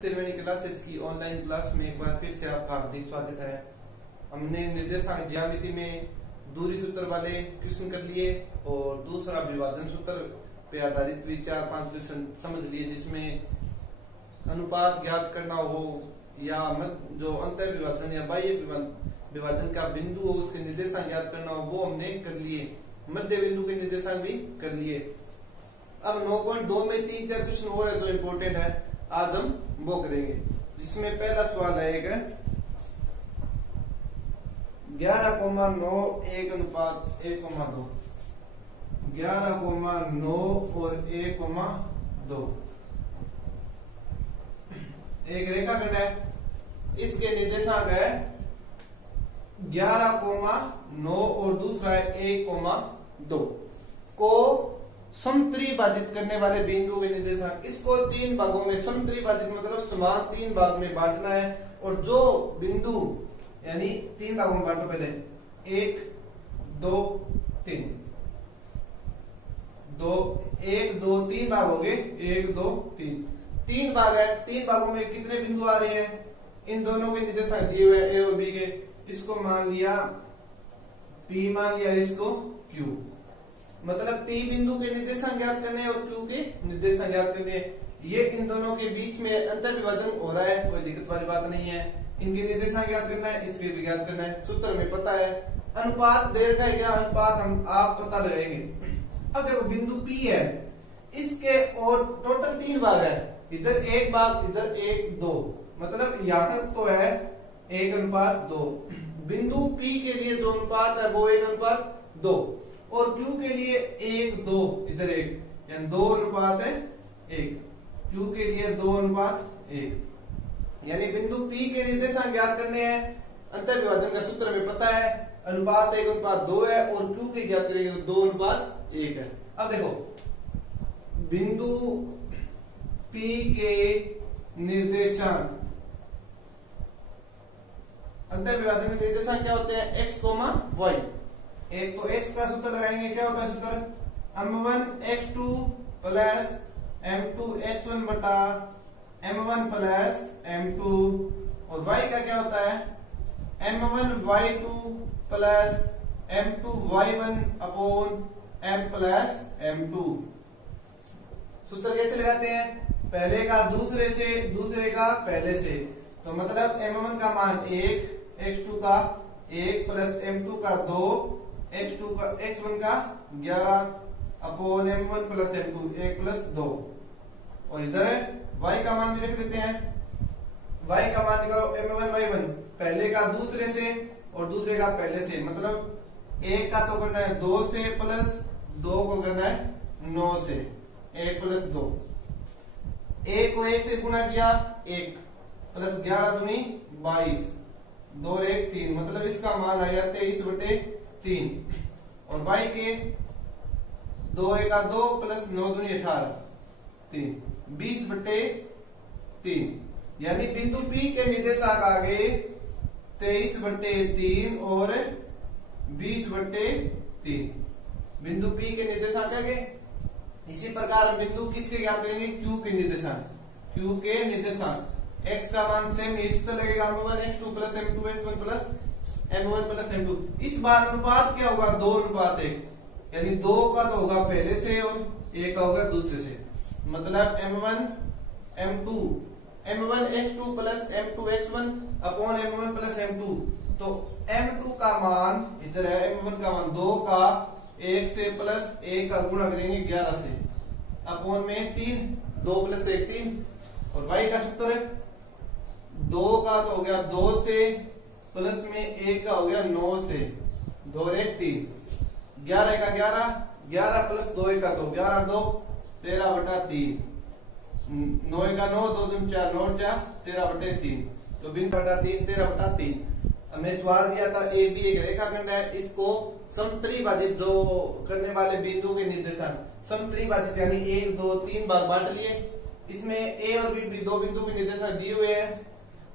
त्रिवेणी classes की online class में एक बार फिर से आपका हार्दिक स्वागत है। हमने निर्देशांक ज्यामिति में दूरी सूत्र वाले क्वेश्चन कर लिए और दूसरा विभाजन सूत्र पे आधारित भी 4-5 क्वेश्चन समझ लिए, जिसमें अनुपात ज्ञात करना हो या जो अंतर विभाजन या बाह्य विभाजन का बिंदु हो उसके निर्देशांक ज्ञात करना हो वो हमने कर लिए। मध्य बिंदु के निर्देशांक भी कर लिए। अब 9.2 में 3-4 क्वेश्चन और है जो इम्पोर्टेंट है, आज हम वो करेंगे। जिसमें पहला सवाल है 11,9 1 अनुपात 1,2। 11,9 और 1,2 एक रेखाखंड है। इसके निर्देशांक है 11,9 और दूसरा है 1,2 को समत्रिभाजित करने वाले बिंदु के निर्देशांक। इसको 3 भागों में, समत्रिभाजित मतलब समान 3 भाग में बांटना है। और जो बिंदु यानी 3 भागों में बांटो, पहले 1 2 3 1 2 3 भाग हो गए। 1 2 3 भाग है। 3 भागों में कितने बिंदु आ रहे हैं? इन दोनों के निर्देशांक दिए हुए ए और बी के। इसको मान लिया P, मान लिया इसको Q। मतलब P बिंदु के निर्देशांक ज्ञात करने और Q के निर्देशांक ज्ञात करने। ये इन दोनों के बीच में अंतर विभाजन हो रहा है, कोई दिक्कत वाली बात नहीं है। इनके निर्देशांक ज्ञात करना है, इसके भी ज्ञात करना है। सूत्र में पता है। अनुपात दे रखा है क्या? अनुपात हम आप पता लगाएंगे। अब देखो बिंदु P है, इसके और टोटल 3 भाग है। इधर 1 भाग, इधर 1 2, मतलब यहाँ तो है 1:2। बिंदु P के लिए जो अनुपात है वो 1:2 और Q के लिए 1 2, इधर 1, यानी 2:1। Q के लिए 2:1। यानी बिंदु P के निर्देशांक ज्ञात करने हैं। अंतर विभाजन का सूत्र में पता है, अनुपात 1:2 है और Q के ज्ञात करेंगे तो 2:1 है। अब देखो बिंदु P के निर्देशांक, अंतर विभाजन के निर्देशांक क्या होते हैं? x, y। एक तो x का सूत्र लगाएंगे। क्या होता है सूत्र? m1x2 प्लस m2x1 बटा m1 प्लस m2। और y का क्या होता है? m1y2 plus m2y1 upon m plus m2। सूत्र कैसे लगाते हैं? पहले का दूसरे से, दूसरे का पहले से। तो मतलब m1 का मान 1, x2 का 1 प्लस m2 का 2, x1 का 11 upon m1 plus m2 1 plus 2। और इधर y का मान भी रख देते हैं। y का मान निकालो m1 y1, पहले का दूसरे से और दूसरे का पहले से। मतलब 1 का तो करना है 2 से प्लस 2 को करना है 9 से। 1 प्लस 2, 1 को 1 से गुणा किया 1 प्लस 11 दूनी 22, 2 और 1 3, मतलब इसका मान आ गया 23/3। और y के 2 1 2 प्लस 9 दूनी 18 3, 20/3। यानी बिंदु P के निर्देशांक आ गए 23/3 और 20/3। बिंदु P के निर्देशांक आ गए। इसी प्रकार हम बिंदु किसके ज्ञात करेंगे? Q के निर्देशांक। Q के निर्देशांक x का मान सेम सूत्र लगेगा m1x2 plus m2x1 plus m1 plus m2। इस बार अनुपात क्या होगा? 2:1, यानी 2 का तो होगा पहले से और 1 का होगा दूसरे से। मतलब m1x2 plus m2x1 upon m1 plus m2। तो m2 का मान इधर है, m1 का मान 2 का 1 से प्लस 1 का गुणा करेंगे 11 से अपॉन में 3, 2 प्लस 1 3। और y का सूत्र है 2 का तो हो गया 2 से प्लस में 1 का हो गया 9 से, 2 और 1 3, 11 का 11, 11 प्लस 2 का तो 11 2 13/3, 9 का 9, 2 दूनी 4, 9 4 13/3। तो बिन बटा 3 13/3। हमें सवाल दिया था ए बी एक रेखाखंड है, इसको समत्रिभाजित जो करने वाले बिंदु के निर्देशांक, समत्रिभाजित यानी 1 2 3 भाग बांट लिए। इसमें ए और बी 2 बिंदु के निर्देशांक दिए हुए हैं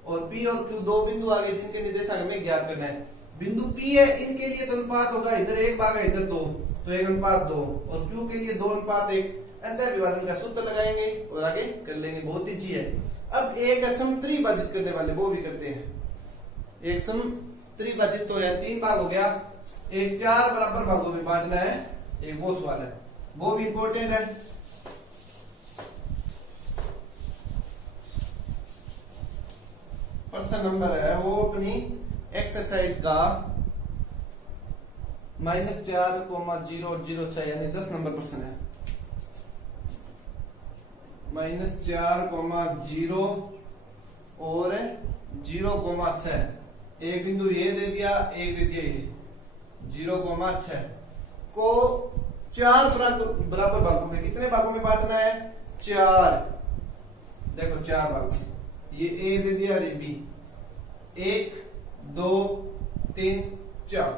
और P और Q 2 बिंदु आगे जिनके निर्देशांक हमें ज्ञात करना है। बिंदु P है, इनके लिए तो अनुपात होगा इधर 1 भाग है इधर 2, तो 1:2। और Q के लिए 2:1। अंतर विभाजन का सूत्र लगाएंगे और आगे कर लेंगे, बहुत ईजी है। अब एक सम त्रिभाजित करने वाले वो भी करते हैं। एक सम त्रिभाजित तो है, 3 भाग हो गया, एक 4 बराबर भागों में बांटना है, एक वो सवाल है, वो भी इंपॉर्टेंट है। प्रश्न नंबर है वो अपनी एक्सरसाइज का -4,0,06 यानी 10 नंबर प्रश्न है। -4,0 और 0,6, एक बिंदु ये दे दिया, एक दे दिया ये 0,6 को 4 बराबर भागों में, कितने भागों में बांटना है? 4। देखो 4 भाग, ये ए दे दिया, अरे बी, 1 2 3 4,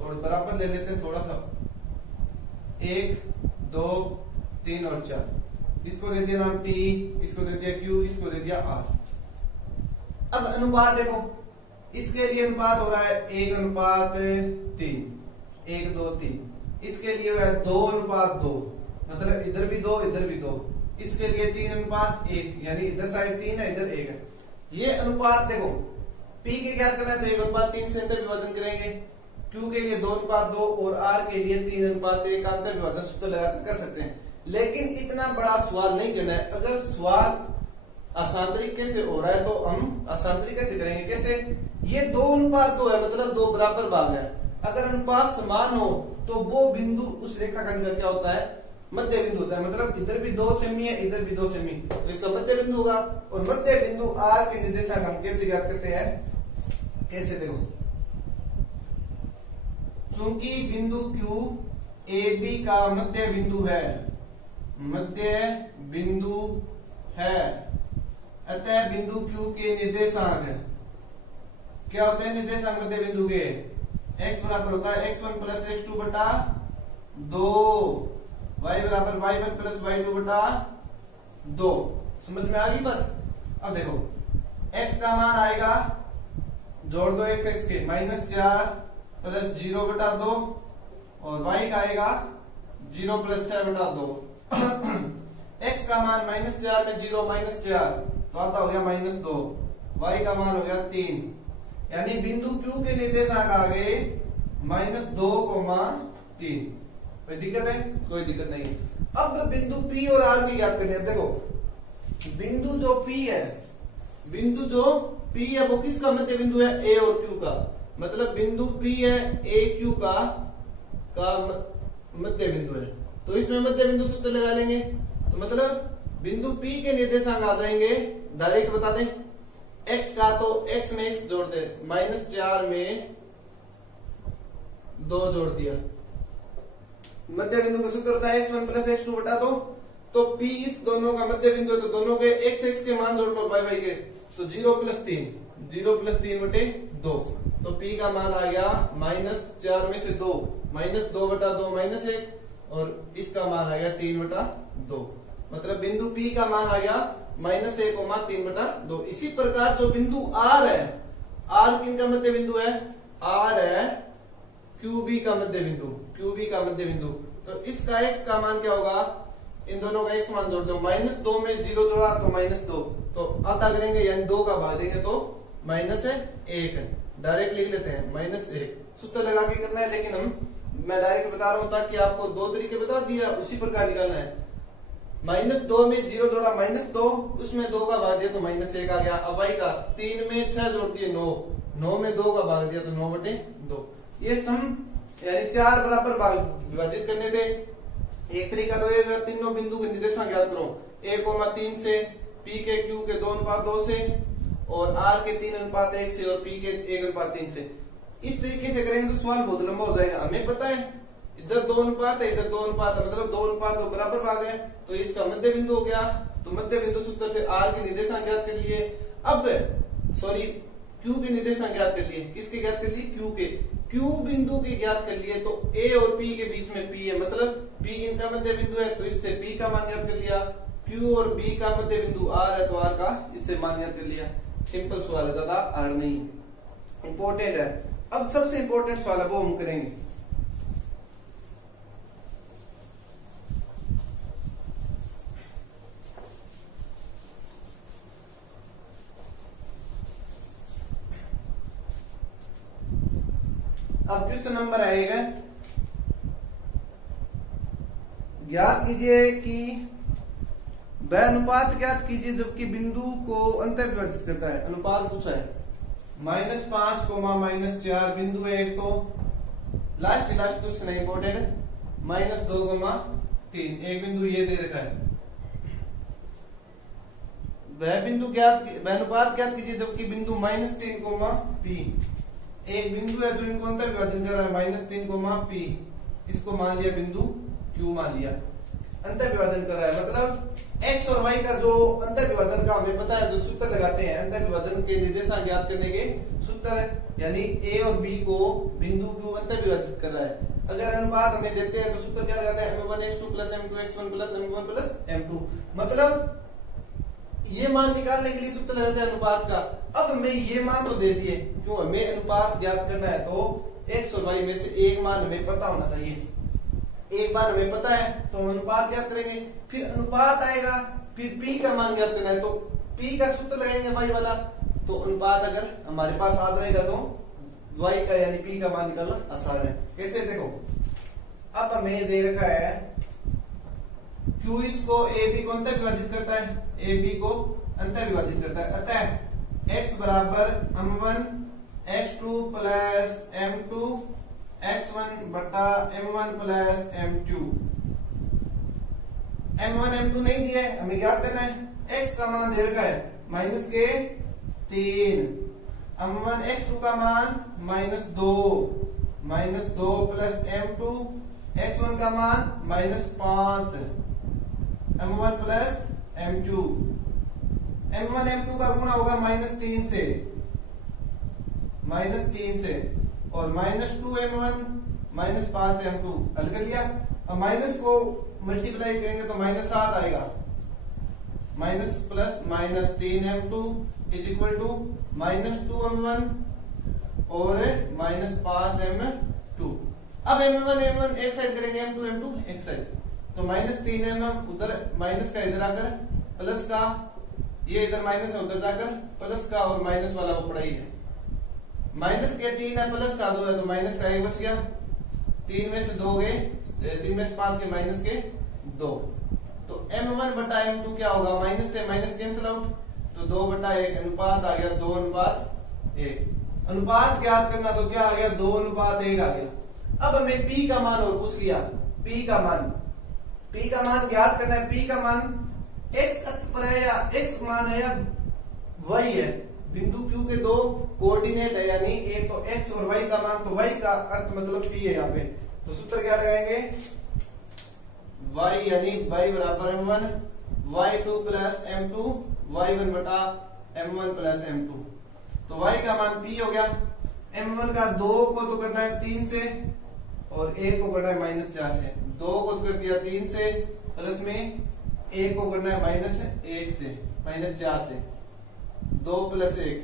थोड़ा बराबर ले लेते हैं थोड़ा सा, 1 2 3 और 4, इसको दे दिया नाम P, इसको दे दिया Q, इसको दे दिया R। अब अनुपात देखो, इसके लिए अनुपात हो रहा है 1:3, 1 2 3, इसके लिए है 2:2, मतलब इधर भी 2 इधर भी 2, इसके लिए 3:1, यानी इधर साइड 3 है, इधर 1 है। ये अनुपात देखो, P के ज्ञात करना है तो 1:3 से अंतर विभाजन करेंगे, Q के लिए 2:2 और R के लिए 3:1 का अंतर विभाजन सूत्र लगाकर कर सकते हैं। लेकिन इतना बड़ा सवाल नहीं करना है। अगर सवाल आसान तरीके से हो रहा है तो हम आसान तरीके से करेंगे। कैसे? ये 2:2 है, मतलब 2 बराबर भाग है। अगर अनुपात समान हो तो वो बिंदु उस रेखाखंड का क्या होता है? मध्य बिंदु होता है। मतलब इधर भी 2 सेमी है, इधर भी 2 सेमी, तो इसका मध्य बिंदु होगा। और मध्य बिंदु R के निर्देशांक हम कैसे ज्ञात करते हैं? कैसे देखो, चूंकि बिंदु Q AB का मध्य बिंदु है, मध्य बिंदु है, अतः बिंदु Q के निर्देशांक क्या होते हैं? निर्देशांक मध्य बिंदु के x बराबर होता है x1 प्लस x2 बटा 2, y बराबर y1 प्लस y2 बटा 2। समझ में आ गई बात? अब देखो x का मान आएगा, जोड़ दो x के, -4 प्लस 0 बटा 2, और y का आएगा 0 प्लस 6 बटा 2। x का मान -4 में 0 -4 तो आता हो गया -2, y का मान हो गया 3, यानी बिंदु Q के निर्देशांक आ गए -2,3। कोई दिक्कत है? कोई दिक्कत नहीं। अब बिंदु P और R की ज्ञात करनी है। देखो बिंदु जो P है, बिंदु जो P है वो किसका मध्य बिंदु है? A और Q का। मतलब बिंदु P है AQ का मध्य बिंदु है, तो इसमें मध्य बिंदु सूत्र लगा लेंगे। तो मतलब बिंदु P के निर्देशांक आ जाएंगे, डायरेक्ट बता दें x का, तो x में x जोड़ दे, -4 में 2 जोड़ दिया, मध्य बिंदु का सूत्र होता है x1 प्लस x2 बटा 2। तो P इस दोनों का मध्य बिंदु है, तो दोनों के x के मान जोड़ लो y के, तो 0 प्लस 3 बटे 2। तो P का मान आ गया -4 में से 2, -2 बटा 2 -1, और इसका मान आ गया 3 बटा 2। मतलब बिंदु P का मान आ गया -1,3 बटा 2। इसी प्रकार जो बिंदु R है, R किन का मध्य बिंदु है? R है QB का मध्य बिंदु, QB का मध्य बिंदु। तो इसका x का मान क्या होगा? इन दोनों का x मान जोड़ दो, -2 में 0 जोड़ा तो -2, तो आधा करेंगे यानी 2 का भाग देंगे तो -1। डायरेक्ट लिख लेते हैं -1, सूत्र लगा के करना है, लेकिन मैं डायरेक्ट बता रहा हूं ताकि आपको 2 तरीके बता दिया, उसी प्रकार निकालना है। -2 में 0 जोड़ा -2, उसमें 2 का भाग दिया तो -1 आ गया। अब y का 3 में 6 जोड़ दिए 9 में 2 का भाग दिया तो 9 बटे 2। ये सम यानी 4 बराबर भाग विभाजित करने थे। एक तरीका तो ये, तीनों बिंदु के निर्देशांक ज्ञात करो, 1,3 से, P के Q के 2:2 से, और R के 3:1 से, और P के 1:3 से। इस तरीके से करेंगे तो सवाल बहुत लंबा हो जाएगा। हमें पता है इधर 2 अनुपात है, इधर 2 अनुपात है, मतलब 2 अनुपात 2 बराबर भाग है, तो इसका मध्य बिंदु हो गया। तो मध्य बिंदु सूत्र से R के निर्देशांक ज्ञात कर लिए। अब Q के निर्देशांक ज्ञात कर लिए। किसके ज्ञात कर लिए? Q के। Q बिंदु के ज्ञात कर लिए, तो A और P के बीच में P है, मतलब P इनका मध्य बिंदु है, तो इससे P का मान ज्ञात कर लिया। Q और B का मध्य बिंदु R है, तो R का इससे मान ज्ञात कर लिया। सिंपल सवाल है, ज्यादा हार्ड नहीं, इंपॉर्टेंट है। अब सबसे इंपॉर्टेंट सवाल है वो हम करेंगे। अब क्वेश्चन नंबर आएगा, ज्ञात कीजिए कि वह अनुपात ज्ञात कीजिए जबकि बिंदु को अंतर विभाजित करता है। अनुपात पूछा है, -5, -4 बिंदु है एक, तो लास्ट क्वेश्चन है इंपॉर्टेंट, -2, 3 एक बिंदु ये दे रखा है। वह अनुपात ज्ञात कीजिए जबकि बिंदु -3, P एक बिंदु है जो इनको अंतर विभाजन कर रहा है, -3, P इसको मान लिया बिंदु Q मान लिया, अंतर विभाजन कर रहा है। मतलब x और y का जो अंतर विभाजन का हमें पता है, जो सूत्र लगाते हैं अंतर विभाजन के निर्देशांक ज्ञात करने के सूत्र है, यानी a और b को बिंदु Q अंतर विभाजित कर रहा है। अगर अनुपात हमें देते हैं तो सूत्र क्या लगाते हैं, m1x2 + m2x1 + m1 + m2। मतलब ये मान निकालने के लिए सूत्र लगाते हैं अनुपात का। अब हमें ये मान तो दे दिए, क्यों हमें अनुपात ज्ञात करना है तो x और y में से एक मान हमें पता होना चाहिए। एक बार हमें पता है तो हम अनुपात ज्ञात करेंगे, फिर अनुपात आएगा, फिर p का मान ज्ञात करना है तो p का सूत्र लगाएंगे y वाला। तो अनुपात अगर हमारे पास आ जाएगा तो y का यानी p का मान निकालना आसान है। कैसे देखो, अब हमें दे रखा है q इसको ab को अंतर विभाजित करता है, ab को अंतर विभाजित करता है, अतः x बराबर m1 x2 + m2 x1 बटा m1 + m2। m1 m2 नहीं दिया है, हमें ज्ञात करना है। x का मान दे रखा है -3, m1 x2 का मान -2 + m2 x1 का मान -5 m1 + m2। m1 m2 का गुणा होगा -3 से और -2 m1 -5 m2 हल कर लिया। अब माइनस को मल्टीप्लाई करेंगे तो -7 आएगा, माइनस प्लस -3 m2 = -2 m1 और -5 m2। अब m1 एक साइड करेंगे, m2 एक साइड, तो -3 mm उधर माइनस का इधर आकर प्लस का, ये इधर माइनस है उधर जाकर प्लस का, और माइनस वाला वो पड़ा ही है। माइनस के 3 है, प्लस का 2 है, तो माइनस का 1 बच गया। 3 में से 2 गए, 3 में से 5 के माइनस के 2, तो m1 बटा m2 क्या होगा, माइनस से माइनस कैंसिल आउट, तो 2/1 अनुपात आ गया 2:1। अनुपात ज्ञात करना तो क्या आ गया, 2:1 आ गया। अब हमें p का मान और पूछ लिया, p का मान ज्ञात करना है। p का मान x अक्ष पर है या x मान है या y है, बिंदु Q के दो कोऑर्डिनेट है, यानी एक तो x और y का मान, तो y का अर्थ मतलब p है यहाँ पे। तो सूत्र क्या लगाएंगे, y यानी y बराबर m1 y2 + m2 y1 बटा m1 + m2। तो y का मान p हो गया। m1 का 2 को तो करना है 3 से और 1 को करना है -4 से। 2 को तो कर दिया 3 से, प्लस में 1 को करना है -1 से, -4 से। 2 + 1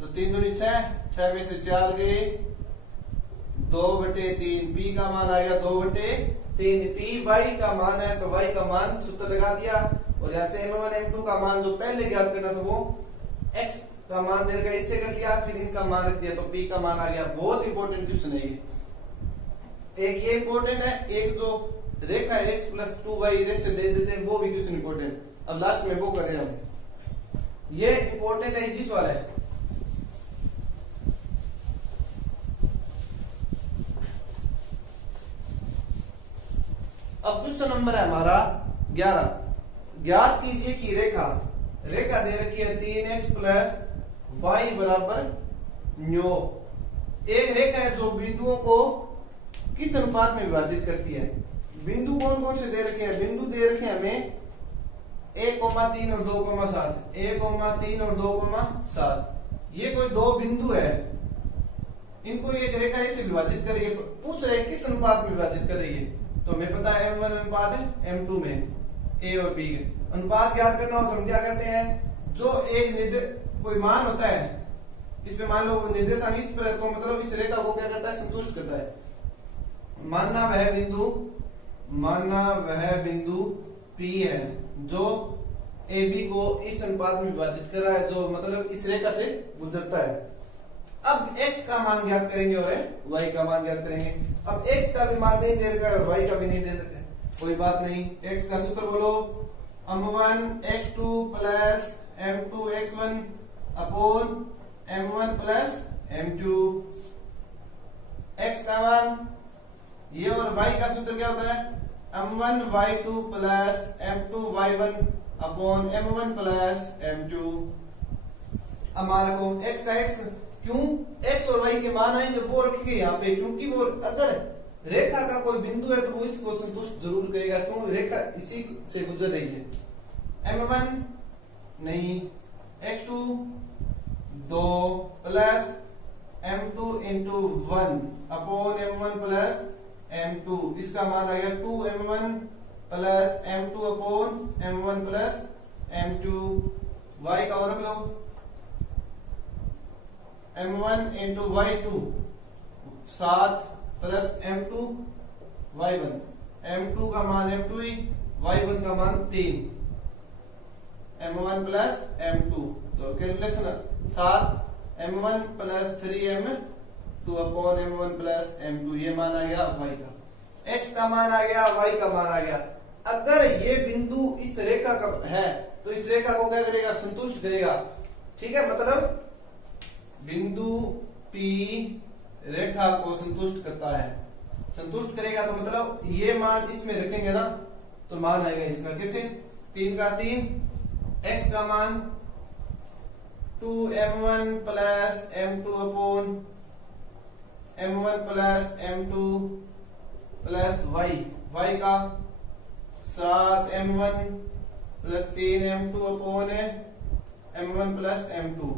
तो 3 दूनी 6, 6 में से 4 गए, 2/3। p का मान आ गया 2/3। p y का मान है तो y का मान सूत्र लगा दिया, और यहाँ से m1 m2 का मान जो पहले ज्ञात करना था वो x का मान दे रखा, इससे कर लिया, फिर इनका मान रख दिया, तो p का मान आ गया। बहुत इंपॉर्टेंट क्वेश्चन है ये। एक ये इंपॉर्टेंट है, एक जो रेखा है x + 2y इधर से दे देते हैं, वो भी क्वेश्चन इंपॉर्टेंट। अब लास्ट में वो कर रहे हैं, ये इंपॉर्टेंट है, इजी सवाल है। अब क्वेश्चन नंबर है हमारा 11। ज्ञात कीजिए कि रेखा दे रखी है 3x + y = 9। एक रेखा है जो बिंदुओं को किस अनुपात में विभाजित करती है। बिंदु कौन कौन से दे रखे हैं, बिंदु दे रखे हैं हमें 1,3 और 2,7, 1,3 और 2,7। ये कोई दो बिंदु है, इनको एक रेखा से विभाजित कर रही है। पूछ रहे किस अनुपात में विभाजित कर रही है, तो हमें पता है m1 अनुपात है m2 में, a और b। अनुपात ज्ञात करना हो तो हम क्या करते हैं, जो एक कोई मान होता है, इस पे मान लो निर्देशांक इस पर है, तो मतलब इस रेखा को क्या करता है, संतुष्ट करता है। मानना वह बिंदु P है जो AB को इस अनुपात में विभाजित कर रहा है, जो मतलब इस रेखा से गुजरता है। अब x का मान ज्ञात करेंगे और y का मान ज्ञात करेंगे। अब x का भी मान नहीं दे रखा है और y का भी नहीं दे रखा है, कोई बात नहीं। x का सूत्र बोलो, m1 x2 plus m2 x1 upon m1 plus m2। x का मान ये और y का सूत्र क्या होता है, m1 y2 plus m2 y1 upon m1 plus m2। हमारे को x का x, क्यों x और y के मान आएंगे वो रखेंगे यहाँ पे, क्योंकि वो अगर रेखा का कोई बिंदु है तो वो इसको संतुष्ट जरूर करेगा, क्यों रेखा इसी से गुजर रही है। m1 नहीं, x2 2 plus m2 into 1 upon m1 plus m2, इसका मान आ गया 2m1 plus m2 upon m1 plus m2। y का और रख लो, m1 into y2 7 plus m2 y1, m2 का मान m2 ही, y1 का मान 3, m1 प्लस m2। तो calculation 7 m1 plus 3m2 upon m1 plus m2, ये मान आ गया y का। x का मान आ गया, y का मान आ गया। अगर ये बिंदु इस रेखा का है तो इस रेखा को क्या करेगा, संतुष्ट करेगा। ठीक है, मतलब बिंदु P रेखा को संतुष्ट करता है, संतुष्ट करेगा तो मतलब ये मान इसमें रखेंगे ना तो मान आएगा इसका। कैसे, 3 का 3, x का मान 2m1 plus m2 upon m1 plus m2 plus y का 7m1 plus 3m2 upon m1 plus m2।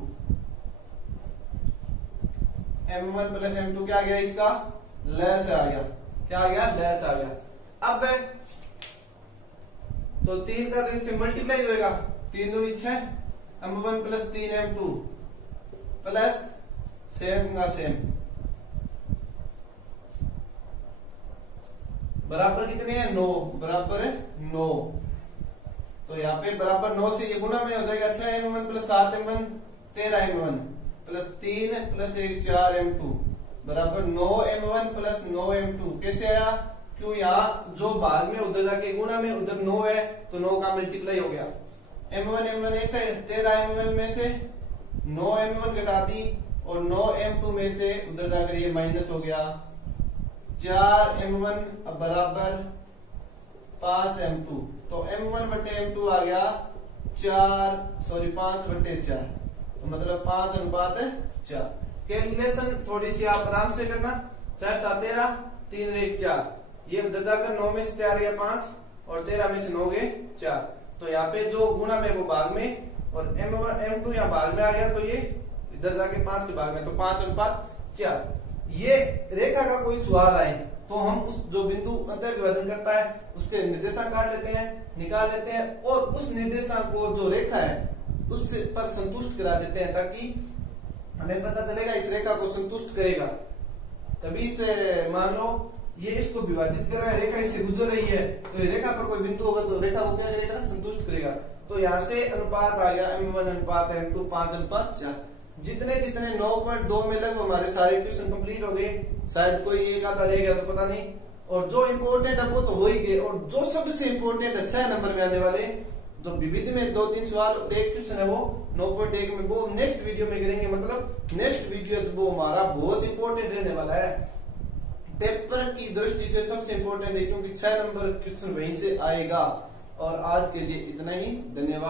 m1 plus m2 क्या आ गया, इसका लेस आ गया, क्या आ गया, लेस आ गया। अब तो 3 का 3 से मल्टीप्लाई होगा, 3 दूनी 6, m1 plus 3m2 plus same का सेम बराबर कितने हैं, 9, बराबर 9। तो यहाँ पे बराबर 9 से ये गुना में हो जाएगा, 6m1 plus 7m1 13m1 plus 3 plus 1 4m2 बराबर 9m1 प्लस 9m2। कैसे आया, क्यों यहाँ जो भाग में उधर जाके गुना में उधर 9 है तो 9 का मल्टीप्लाई हो गया। m1 एक साइड 13m1 में से 9m1 घटा दी और 9m2 में से उधर जाकर ये माइनस हो गया, 4m1 बराबर 5m2। तो m1 बटे m2 आ गया 5 बटे 4, तो मतलब 5:4। कैलकुलेशन थोड़ी सी आप आराम से करना, 4 7 13, 3 1 4, ये उधर जाकर 9 में से 4 गया 5 और 13 में से 9 गए 4। तो यहाँ पे जो गुना में वो भाग में और m2 यहाँ भाग में आ गया, तो ये इधर जाके 5 के भाग में, तो 5:4। ये रेखा का कोई सवाल आए तो हम उस जो बिंदु अंतर विभाजन करता है उसके निर्देशांक काट लेते हैं, निकाल लेते हैं और उस निर्देशांक को जो रेखा है उस पर संतुष्ट करा देते हैं, ताकि हमें पता चलेगा इस रेखा को संतुष्ट करेगा। तभी से मान लो ये इसको विभाजित कर रहा है, रेखा इससे गुजर रही है, तो ये रेखा पर कोई बिंदु होगा तो रेखा को क्या करेगा, संतुष्ट करेगा। तो यहाँ से अनुपात आ गया m1 अनुपात m2 5:4। जितने 9.2 में लगभग हमारे सारे क्वेश्चन कंप्लीट हो गए, शायद कोई एक आधा रह गया तो पता नहीं। और जो इम्पोर्टेंट है वो तो हो ही गए, और जो सबसे इम्पोर्टेंट 6 नंबर में आने वाले जो विविध में 2-3 सवाल और एक क्वेश्चन है वो 9.1 में, वो नेक्स्ट वीडियो में करेंगे। मतलब नेक्स्ट वीडियो तो वो हमारा बहुत इंपॉर्टेंट रहने वाला है, पेपर की दृष्टि से सबसे इम्पोर्टेंट है, क्योंकि 6 नंबर क्वेश्चन वहीं से आएगा। और आज के लिए इतना ही, धन्यवाद।